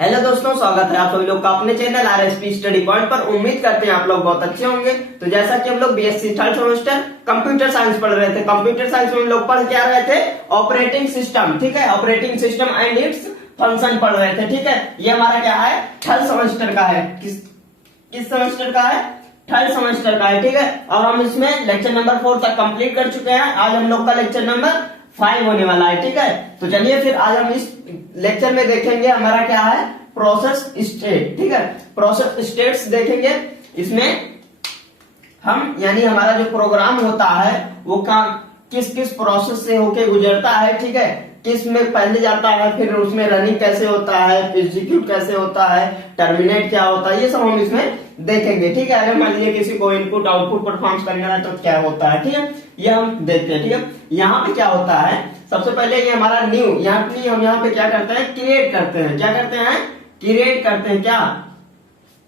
Hello दोस्तों, स्वागत है आप सभी लोग का अपने चैनल आरएसपी स्टडी पॉइंट पर। उम्मीद करते हैं आप लोग बहुत अच्छे होंगे। तो जैसा कि हम लोग BSc third semester computer science पढ़ रहे थे, कंप्यूटर साइंस में हम लोग पढ़ क्या रहे थे, ऑपरेटिंग सिस्टम। ठीक है, operating system and its function पढ़ रहे थे। ठीक है, ये हमारा क्या है, थर्ड सेमेस्टर का है। किस सेमेस्टर का है, थर्ड सेमेस्टर का है। ठीक है, और हम इसमें लेक्चर नंबर 4 तक कंप्लीट कर चुके हैं। आज हम लोग का लेक्चर नंबर 5 होने वाला है। ठीक है, तो चलिए फिर आज हम इस लेक्चर में देखेंगे हमारा क्या है, प्रोसेस स्टेट। ठीक है, प्रोसेस स्टेट्स देखेंगे। इसमें हम यानी हमारा जो प्रोग्राम होता है वो किस किस प्रोसेस से होके गुजरता है। ठीक है, किस में पहले जाता है, फिर उसमें रनिंग कैसे होता है, एग्जीक्यूट कैसे होता है, टर्मिनेट क्या होता है, ये सब हम इसमें देखेंगे। ठीक है, अगर मान लीजिए किसी को इनपुट आउटपुट परफॉर्म करना है तो क्या होता है। ठीक है, ये हम देखते हैं। ठीक है, यहाँ पे क्या होता है, सबसे पहले ये हमारा न्यू, हम यहाँ पे क्या करते हैं, क्रिएट करते हैं। क्या करते हैं, क्रिएट करते हैं। क्या,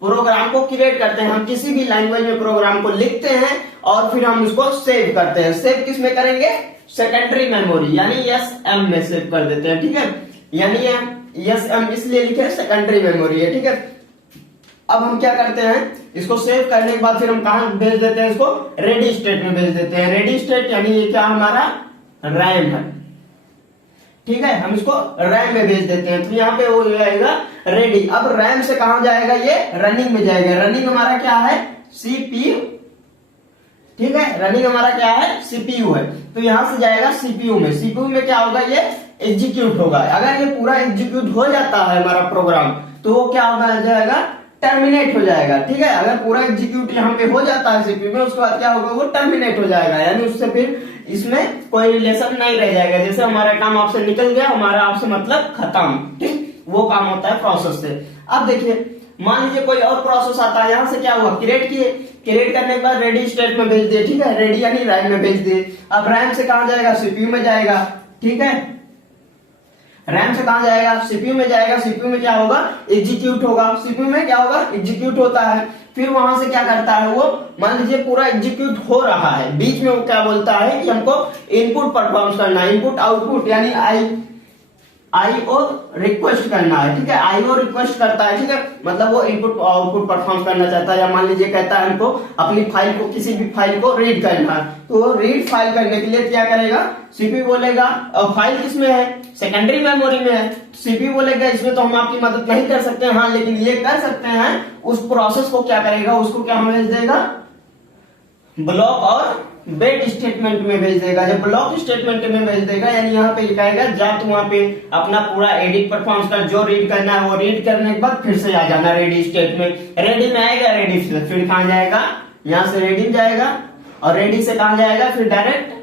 प्रोग्राम को क्रिएट करते हैं। हम किसी भी लैंग्वेज में प्रोग्राम को लिखते हैं और फिर हम उसको सेव करते हैं। सेव किस में करेंगे, सेकेंडरी मेमोरी यानी एसएम में सेव कर देते हैं। ठीक है, यानी एसएम इसलिए लिखे सेकेंडरी मेमोरी है। ठीक है, अब हम क्या करते हैं, इसको सेव करने के बाद फिर हम कहां भेज देते हैं, इसको रेडी स्टेट में भेज देते हैं। रेडी स्टेट यानी ये क्या हमारा रैम है। ठीक है, हम इसको रैम में भेज देते हैं, तो यहाँ पे हो जाएगा रेडी। अब रैम से कहां जाएगा, ये रनिंग में जाएगा। रनिंग हमारा क्या है, सीपीयू। ठीक है, रनिंग हमारा क्या है, सीपीयू है, तो यहां से जाएगा सीपीयू में। सीपीयू में क्या होगा, ये एग्जीक्यूट होगा। अगर ये पूरा एग्जीक्यूट हो जाता है हमारा प्रोग्राम, तो वो क्या होगा, जाएगा टर्मिनेट हो जाएगा। ठीक है, अगर पूरा एग्जीक्यूट यहाँ पे हो जाता है सीपीयू में, उसके बाद क्या होगा, वो टर्मिनेट हो जाएगा, यानी उससे फिर इसमें कोई रिलेशन नहीं रह जाएगा। जैसे हमारा काम आपसे निकल गया, हमारा आपसे मतलब खत्म। ठीक, वो काम होता है प्रोसेस से। अब देखिए, मान लीजिए कोई और प्रोसेस आता है, यहां से क्या हुआ, क्रिएट किए, क्रिएट करने के बाद रेडी स्टेट में भेज दिए। ठीक है, रेडी यानी रैम में भेज दिए। अब रैम से कहां जाएगा, सीपीयू में जाएगा। ठीक है, रैम से कहां जाएगा, सीपीयू में जाएगा। सीपीयू में क्या होगा, एग्जीक्यूट होगा। सीपीयू में क्या होगा, एग्जीक्यूट होता है। फिर वहां से क्या करता है वो, मान लीजिए पूरा एग्जीक्यूट हो रहा है, बीच में वो क्या बोलता है कि हमको इनपुट परफॉर्म करना है, इनपुट आउटपुट यानी आईओ रिक्वेस्ट करना है। ठीक है, आईओ रिक्वेस्ट करता है। ठीक है, मतलब वो इनपुट आउटपुट परफॉर्म करना चाहता है, या मान लीजिए कहता है हमको अपनी फाइल को, किसी भी फाइल को रीड करना है, तो वो रीड फाइल करने के लिए क्या करेगा, सीपीयू बोलेगा। और फाइल किसमें है, सेकेंडरी मेमोरी में है। सीपीयू बोलेगा इसमें तो हम आपकी मदद नहीं कर सकते हैं, हाँ लेकिन ये कर सकते हैं। उस प्रोसेस को क्या करेगा, उसको क्या भेज देगा, ब्लॉक और वेट स्टेटमेंट में भेज देगा। जब ब्लॉक स्टेटमेंट में भेज देगा, यानी यहाँ पे लिखाएगा जा तू वहां पे अपना पूरा एडिट परफॉर्म कर, जो रीड करना है वो रीड करने के बाद फिर से आ जाना रेडी स्टेट में। रेडी में आएगा, रेडी से फिर कहां जाएगा, यहाँ से रेडी में जाएगा, और रेडी से कहां जाएगा, फिर डायरेक्ट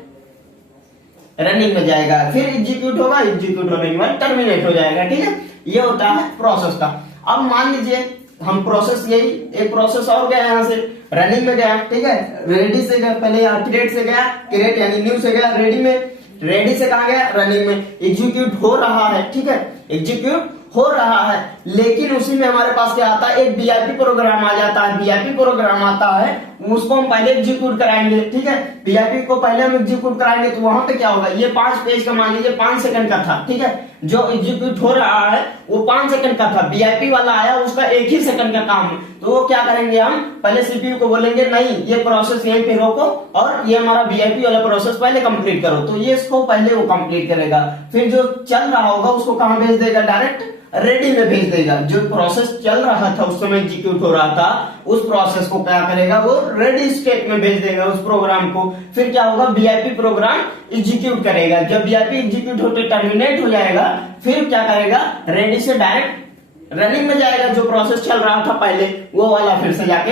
रनिंग में जाएगा। फिर एग्जीक्यूट होगा, एग्जीक्यूट होने के बाद टर्मिनेट हो जाएगा। ठीक है, ये होता है प्रोसेस का। अब मान लीजिए हम प्रोसेस, यही एक प्रोसेस और गया, यहाँ से रनिंग में गया। ठीक है, रेडी से गया, पहले यहाँ क्रिएट से गया, क्रिएट यानी न्यू से गया रेडी में, रेडी से कहा गया रनिंग में। एग्जीक्यूट हो रहा है। ठीक है, एग्जीक्यूट हो रहा है, लेकिन उसी में हमारे पास क्या आता है, एक वीआईपी प्रोग्राम आ जाता है। वीआईपी प्रोग्राम आता है, उसको हम पहले एग्जीक्यूट कराएंगे। ठीक है, वीआईपी को पहले हम एग्जीक्यूट कराएंगे, तो वहां पे क्या होगा, ये 5 पेज का मान लीजिए 5 सेकंड का था। ठीक है, जो एग्जीक्यूट हो रहा है वो 5 सेकंड का था, वीआईपी वाला आया उसका 1 ही सेकंड का काम है। तो वो क्या करेंगे, हम पहले सीपीयू को बोलेंगे नहीं ये प्रोसेस यहीं पे रोको और ये हमारा वीआईपी वाला प्रोसेस पहले कंप्लीट करो, तो ये इसको पहले वो कंप्लीट करेगा। फिर जो चल रहा होगा उसको कहां भेज देगा, डायरेक्ट रेडी में भेज देगा। जो प्रोसेस चल रहा था उस समय एग्जीक्यूट हो रहा था, उस प्रोसेस को क्या करेगा, वो रेडी स्टेट में भेज देगा उस प्रोग्राम को। फिर क्या होगा, वीआईपी प्रोग्राम एग्जीक्यूट करेगा। जब वीआईपी एग्जीक्यूट होकर टर्मिनेट हो जाएगा, फिर क्या करेगा, रेडी से डायरेक्ट रनिंग में जाएगा। जो प्रोसेस चल रहा था पहले वो वाला फिर से जाके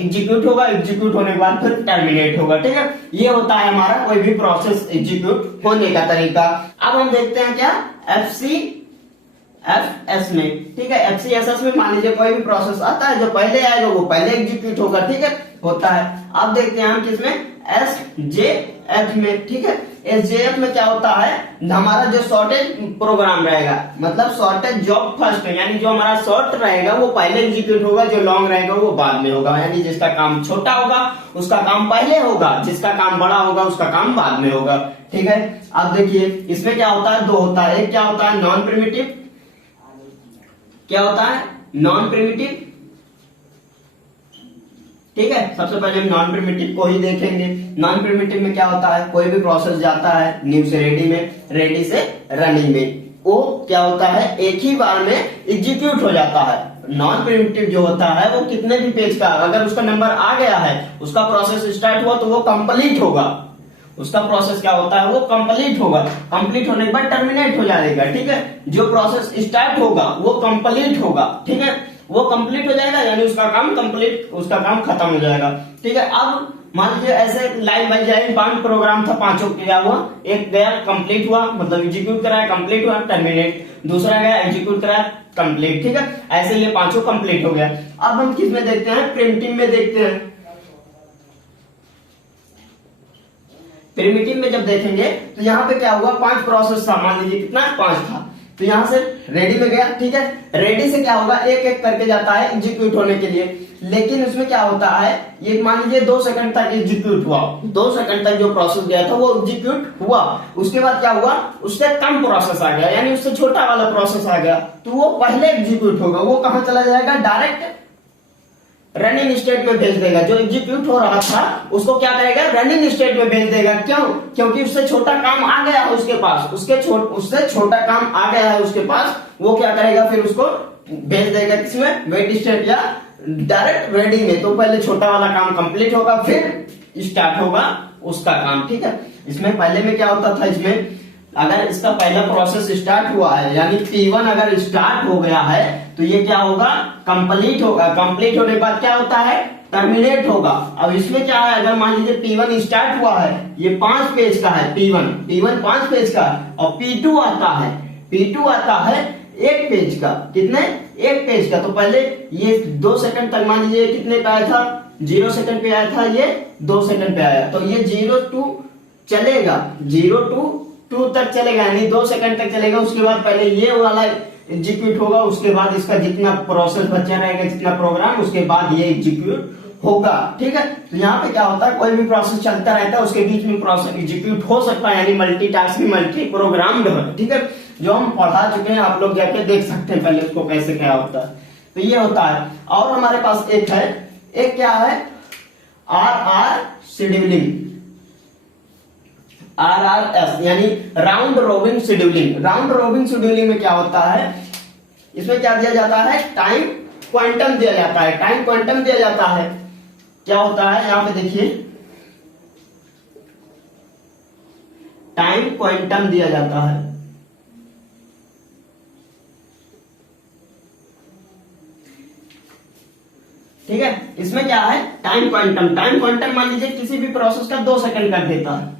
एग्जीक्यूट होगा, एग्जीक्यूट होने के बाद फिर टर्मिनेट होगा। ठीक है, ये होता है हमारा कोई भी प्रोसेस एग्जीक्यूट होने का तरीका। अब हम देखते हैं क्या, एफएस में। ठीक है, एफसीएसएस में मान लीजिए कोई भी प्रोसेस आता है, जो पहले आएगा वो पहले एग्जीक्यूट होगा। ठीक है, होता है। अब देखते हैं हम किसमें, एसजेएफ में। ठीक है, एसजेएफ में क्या होता है, हमारा जो शॉर्टेज प्रोग्राम रहेगा, मतलब शॉर्टेज जॉब फर्स्ट है, यानी जो हमारा शॉर्ट रहेगा वो पहले एग्जीक्यूट होगा, जो लॉन्ग रहेगा वो बाद में होगा। यानी जिसका काम छोटा होगा उसका काम पहले होगा, जिसका काम बड़ा होगा उसका काम बाद में होगा। ठीक है, अब देखिए इसमें क्या होता है, 2 होता है। एक क्या होता है, नॉन प्रिमिटिव क्या होता है? Non primitive. ठीक है, सबसे पहले हम नॉन प्रिमिटिव को ही देखेंगे। नॉन प्रिमिटिव में क्या होता है? कोई भी प्रोसेस जाता है न्यू से रेडी में, रेडी से रनिंग में, वो क्या होता है? एक ही बार में एग्जीक्यूट हो जाता है। नॉन प्रिमिटिव जो होता है वो कितने भी पेज का, अगर उसका नंबर आ गया है, उसका प्रोसेस स्टार्ट हुआ तो वो कंप्लीट होगा। उसका प्रोसेस क्या होता है? वो कंप्लीट होगा। कंप्लीट होने के बाद टर्मिनेट हो जाएगा। ठीक है, जो प्रोसेस स्टार्ट होगा वो कंप्लीट होगा। ठीक है, वो कंप्लीट हो जाएगा यानी उसका काम कंप्लीट, उसका काम खत्म हो जाएगा। ठीक है, अब मान लीजिए ऐसे लाइन बाय लाइन 5 प्रोग्राम था, पांचों क्या हुआ? एक गया कंप्लीट हुआ, मतलब एग्जीक्यूट कराया, कंप्लीट हुआ, टर्मिनेट। दूसरा गया एग्जीक्यूट कराया, कंप्लीट। ठीक है, ऐसे ये पांचों कंप्लीट हो गया। अब हम किस में देखते हैं? प्रिमिटिव में देखते हैं। प्रिमिटिव में जब देखेंगे तो यहाँ पे क्या हुआ? 5 प्रोसेस था, मान लीजिए कितना? 5 था। तो यहां से रेडी में गया। ठीक है, रेडी से क्या होगा? एक एक करके जाता है एग्जीक्यूट होने के लिए, लेकिन उसमें क्या होता है? ये मान लीजिए 2 सेकंड तक एग्जीक्यूट हुआ, 2 सेकंड तक जो प्रोसेस गया था वो एग्जीक्यूट हुआ। उसके बाद क्या हुआ? उससे कम प्रोसेस आ गया, यानी उससे छोटा वाला प्रोसेस आ गया, तो वो पहले एग्जीक्यूट होगा। वो कहां चला जाएगा? डायरेक्ट रनिंग स्टेट में भेज देगा। जो एग्जीक्यूट हो रहा था उसको क्या करेगा? रनिंग स्टेट में भेज देगा। क्यों? क्योंकि उससे छोटा काम आ गया है उसके पास, उससे छोटा काम आ गया है उसके पास। वो क्या करेगा? फिर उसको भेज देगा किसमें? वेट स्टेट या डायरेक्ट रेडी में। तो पहले छोटा वाला काम कंप्लीट होगा, फिर स्टार्ट होगा उसका काम। ठीक है, इसमें पहले में क्या होता था? इसमें अगर इसका पहला प्रोसेस स्टार्ट हुआ है, यानी P1 अगर स्टार्ट हो गया है, तो ये क्या होगा? कंप्लीट होगा। कंप्लीट होने के बाद क्या होता है? टर्मिनेट होगा। अब इसमें क्या है? अगर मान लीजिए P1 स्टार्ट हुआ है, ये 5 पेज का है, P1 5 पेज का, और P2 आता है, P2 आता है 1 पेज का। कितने? 1 पेज का। तो पहले ये 2 सेकंड तक, मान लीजिए कितने पे आया था? 0 सेकंड पे आया था, ये 2 सेकंड पे आया, तो ये 0 to चलेगा, 0 to 2 तक चलेगा, यानी 2 सेकंड तक चलेगा। उसके बाद पहले ये वाला एग्जीक्यूट होगा, उसके बाद इसका जितना प्रोसेस बचा रहेगा, जितना प्रोग्राम, उसके बाद ये एग्जीक्यूट होगा। ठीक है, तो यहाँ पे क्या होता है? कोई भी प्रोसेस चलता रहता है, उसके बीच में प्रोसेस एग्जीक्यूट हो सकता है, यानी मल्टीटास्किंग, मल्टी प्रोग्राम्ड है। ठीक है, जो हम पढ़ा चुके हैं, आप लोग जाके देख सकते हैं पहले उसको कैसे क्या होता है। तो ये होता है। और हमारे पास एक है, एक क्या है? RR शेड्यूलिंग, RRS यानी round robin scheduling. Round robin scheduling में क्या होता है? इसमें क्या दिया जाता है? टाइम क्वांटम दिया जाता है। टाइम क्वांटम दिया जाता है। क्या होता है? यहां पे देखिए, टाइम क्वांटम दिया जाता है। ठीक है, इसमें क्या है? Time quantum. टाइम क्वांटम मान लीजिए किसी भी प्रोसेस का 2 सेकंड कर देता है,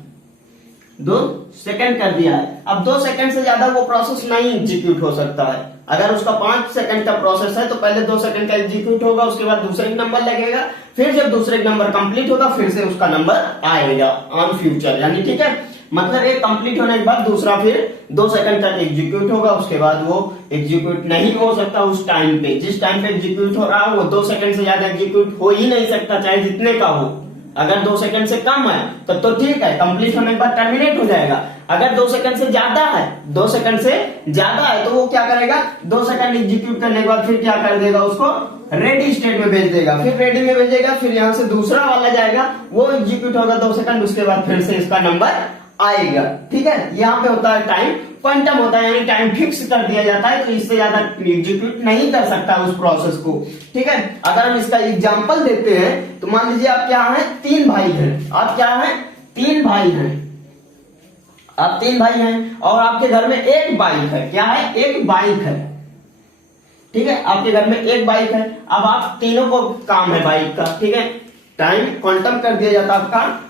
2 सेकंड कर दिया है। अब 2 सेकंड से ज्यादा वो प्रोसेस नहीं एग्जीक्यूट हो सकता है। अगर उसका 5 सेकंड का प्रोसेस है तो पहले 2 सेकंड का एग्जीक्यूट होगा, उसके बाद दूसरे नंबर लगेगा, फिर जब दूसरे नंबर कंप्लीट होगा फिर से उसका नंबर आएगा ऑन फ्यूचर, यानी ठीक है, मतलब एक कंप्लीट होने के बाद दूसरा फिर 2 सेकंड तक एग्जीक्यूट होगा, उसके बाद वो एग्जीक्यूट नहीं हो सकता उस टाइम पे। जिस टाइम पे एग्जीक्यूट हो रहा है वो 2 सेकंड से ज्यादा एग्जीक्यूट हो ही नहीं सकता, चाहे जितने का हो। अगर 2 सेकंड से कम है तब तो ठीक है, कंप्लीट होने के बाद टर्मिनेट हो जाएगा। अगर 2 सेकंड से ज्यादा है, 2 सेकंड से ज्यादा है तो वो क्या करेगा? 2 सेकंड एग्जीक्यूट करने के बाद फिर क्या कर देगा? उसको रेडी स्टेट में भेज देगा, फिर रेडी में भेजेगा, फिर यहां से दूसरा वाला जाएगा, वो एग्जीक्यूट होगा 2 सेकंड, उसके बाद फिर से इसका नंबर आएगा। ठीक है, यहाँ पे होता है टाइम क्वांटम होता है, यानी टाइम फिक्स कर दिया जाता है, तो इससे ज्यादा एग्जीक्यूट नहीं कर सकता उस प्रोसेस को। ठीक है, अगर हम इसका एग्जांपल देते हैं तो मान लीजिए आप क्या हैं? 3 भाई हैं। आप क्या हैं? 3 भाई हैं। आप 3 भाई हैं और आपके घर में एक बाइक है। क्या है? एक बाइक है। ठीक है, आपके घर में एक बाइक है। अब आप तीनों को काम है बाइक का। ठीक है, टाइम क्वांटम कर दिया जाता है आपका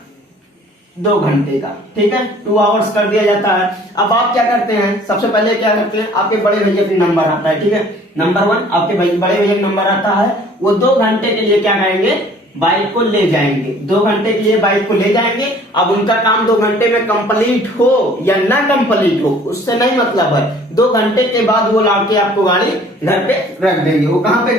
2 घंटे का। ठीक है, 2 आवर्स कर दिया जाता है। अब आप क्या करते हैं? सबसे पहले क्या करते हैं? आपके बड़े भैया का नंबर आता है। ठीक है, नंबर 1 आपके बड़े भैया का नंबर आता है। वो 2 घंटे के लिए क्या करेंगे? बाइक को ले जाएंगे। 2 घंटे के लिए बाइक को ले जाएंगे। अब उनका काम 2 घंटे में कंप्लीट हो या ना कंप्लीट हो उससे नहीं मतलब है। 2 घंटे के बाद वो लाके आपको गाड़ी घर पे रख देंगे। वो कहाँ पे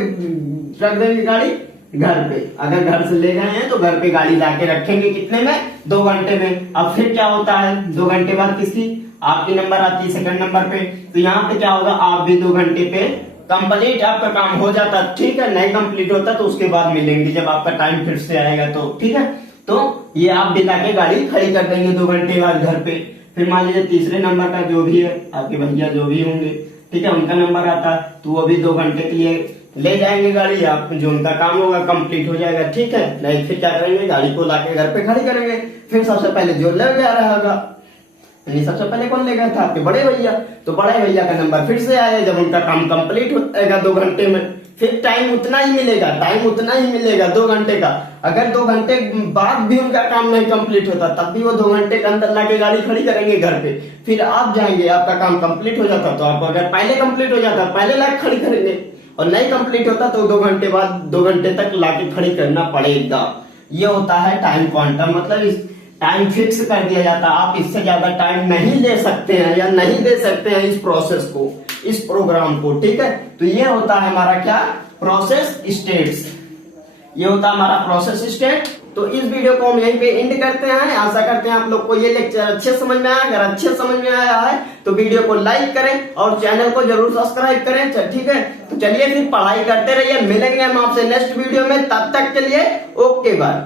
रख देंगे गाड़ी? घर पे। अगर घर से ले गए हैं तो घर पे गाड़ी लाके रखेंगे। कितने में? 2 घंटे में। अब फिर क्या होता है? 2 घंटे बाद किसकी? आपकी नंबर आती है सेकंड नंबर पे। तो यहाँ पे क्या होगा? आप भी 2 घंटे पे कंप्लीट आपका काम हो जाता, ठीक है, नहीं कंप्लीट होता तो उसके बाद मिलेंगे जब आपका टाइम फिर से आएगा तो, ठीक है। तो ये आप दिला के गाड़ी खड़ी कर देंगे 2 घंटे बाद घर पे। फिर मान लीजिए तीसरे नंबर का जो भी है आपके भैया जो भी होंगे, ठीक है, उनका नंबर आता तो वो भी 2 घंटे के लिए ले जाएंगे गाड़ी, आप जो उनका काम होगा कंप्लीट हो जाएगा, ठीक है। नहीं फिर क्या करेंगे, गाड़ी को लाके घर पे खड़ी करेंगे। फिर सबसे पहले जो ले गया रहेगा, यानी सबसे पहले कौन ले गया था, आपके बड़े भैया, तो बड़े भैया का नंबर फिर से आया जब उनका काम कंप्लीट हो जाएगा 2 घंटे में। फिर टाइम उतना ही मिलेगा, 2 घंटे का। अगर 2 घंटे बाद भी उनका काम नहीं कंप्लीट होता तब भी वो 2 घंटे के अंदर लाके गाड़ी खड़ी करेंगे घर पे। फिर आप जाएंगे, आपका काम कंप्लीट हो जाता तो आपको अगर पहले कंप्लीट हो जाता पहले लाके खड़ी करेंगे, और नहीं कंप्लीट होता तो 2 घंटे बाद 2 घंटे तक लाके खड़ी करना पड़ेगा। ये होता है टाइम क्वांटम, मतलब इस टाइम फिक्स कर दिया जाता है। आप इससे ज्यादा टाइम नहीं ले सकते हैं या नहीं दे सकते हैं इस प्रोसेस को, इस प्रोग्राम को, ठीक है। तो ये होता है हमारा क्या, प्रोसेस स्टेट्स। ये होता है हमारा प्रोसेस स्टेट। तो इस वीडियो को हम यहीं पे एंड करते हैं। आशा करते हैं आप लोग को ये लेक्चर अच्छे समझ में आया। अगर अच्छे समझ में आया है तो वीडियो को लाइक करें और चैनल को जरूर सब्सक्राइब करें, ठीक है। तो चलिए फिर पढ़ाई करते रहिए, मिलेंगे हम आपसे नेक्स्ट वीडियो में, तब तक के लिए ओके बाय।